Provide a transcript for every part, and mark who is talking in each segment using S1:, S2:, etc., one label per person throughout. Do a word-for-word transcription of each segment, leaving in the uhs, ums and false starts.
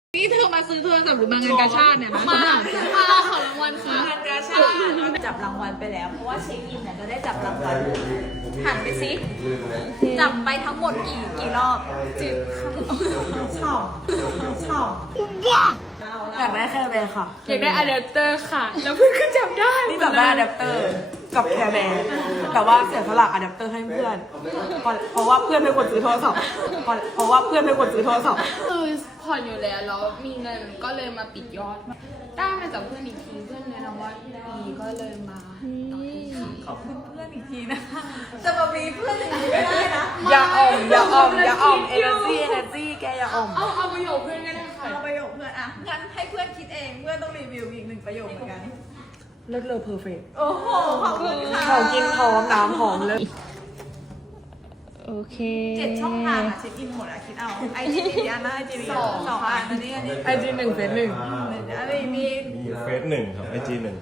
S1: นี่เธอมาซื้อโทรศัพท์หรือมางานกาชาดเนี่ยนะ
S2: มามาเอาของรางวัลค่ะ
S3: งานกาชาดจับรางวัลไปแล้วเพราะว่าเช็คอินเนี่ยจะได้จับรางวัลหันไปซิจับไปทั้งหมดกี่กี่รอบจิบชอบชอบอยากได้แคร์แบร์ค่ะ
S2: อยากได้อะแดปเตอร์ค่ะ แล้วเพื่อนก็จับได้
S3: นี่จับได้อะแดปเตอร์กับแคร์แบร์แต่ว่าเสียสละอะแดปเตอร์ให้เพื่อนเพราะว่าเพื่อนเป็นคนซื้อโทรศัพท์เพราะว่าเพื่อนเป็นคนซื้อโทรศัพท์
S2: คือผ่อนอยู่แล้วแล้วมีเงินก็เลยมาปิดยอดได้มาจากเพื่อนอีกทีเพื่อนแนะนำว่าดีก็เลยมาต่อที่ค่ะ
S3: ขอบคุณเพื่อนอีกทีนะคะจะมามีเพื่อนอย่างนี้ไม่ได้นะ
S2: อย่าอ่อมอย่าอ่อม
S3: อย่าอ่อมเอเนอร์จีเอเนอร์จีแกอย่าอ่อม
S2: เอาเอาประโยคเพื่อนก็ได้ค่ะ
S3: เอาประโยคเพื่อนอ่ะงั้นให้เพื่อนคิดเองเพื่อนต้องรีวิวอีกหนึ่งประโยคเหมือนกันเลิศเลอเพอร์เฟกต์โอ้โหขอบคุณค่ะของกินหอมน้ำหอมเลย
S1: โอเค
S3: เจ็ดช่องทางอะเช็คอินหมดอะคิดเอาไอจีมีอันนะไอจีมีสองสองอันอันนี้อันนี้
S4: ไอจีหนึ่งเฟซหนึ่ง
S3: อันนี้มี
S4: มีเฟซหนึ่งครับไอจีหนึ่ง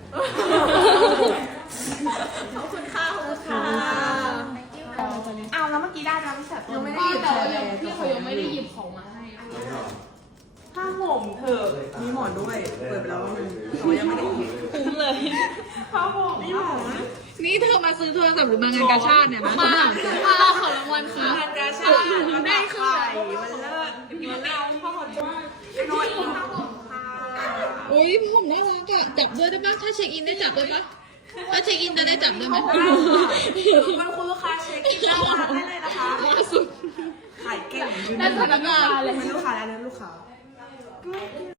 S3: ขอบคุณค่ะขอบคุณค่ะอ้าวแล้วเมื่อกี้ได้นะพี่แสบยังไม่ได้
S2: ก็
S3: หยิบ
S2: แต่ว่า
S3: เล
S2: ยัง
S3: ย
S2: พี่เขายังไม่ได้หยิบของมาให้
S3: ผ้าห่มเถอะมีหมอนด้วยเปิดไปแล้วมันเขายังไม่ได้หยิบคุ้มเลยผ้าห่มมีหมอน
S1: นี่เธอมาซื้อโทรศัพท์หรือมางานกาชาดเนี่ยนะ
S2: มามาเอาของรางวัลค่ะ
S3: งานกาชาดมันได้ไข่มันเลิศมันเลิศผ้าห่มไอ้น้อยผ้าห่มค่ะ
S1: อุ้ยผมน่ารักอะจับด้วยได้ปะถ้าเช็คอินได้จับด้วยปะถ้าเช็คอินจะได้จับด้วยไหม
S3: มันคุณลูกค้าเช็คอินได้เลยนะคะ
S1: ล่าสุด
S3: ขายเก่ง
S2: ได้พนักงานเลย
S3: เป็นลูกค้าแล้วนะลูกค้า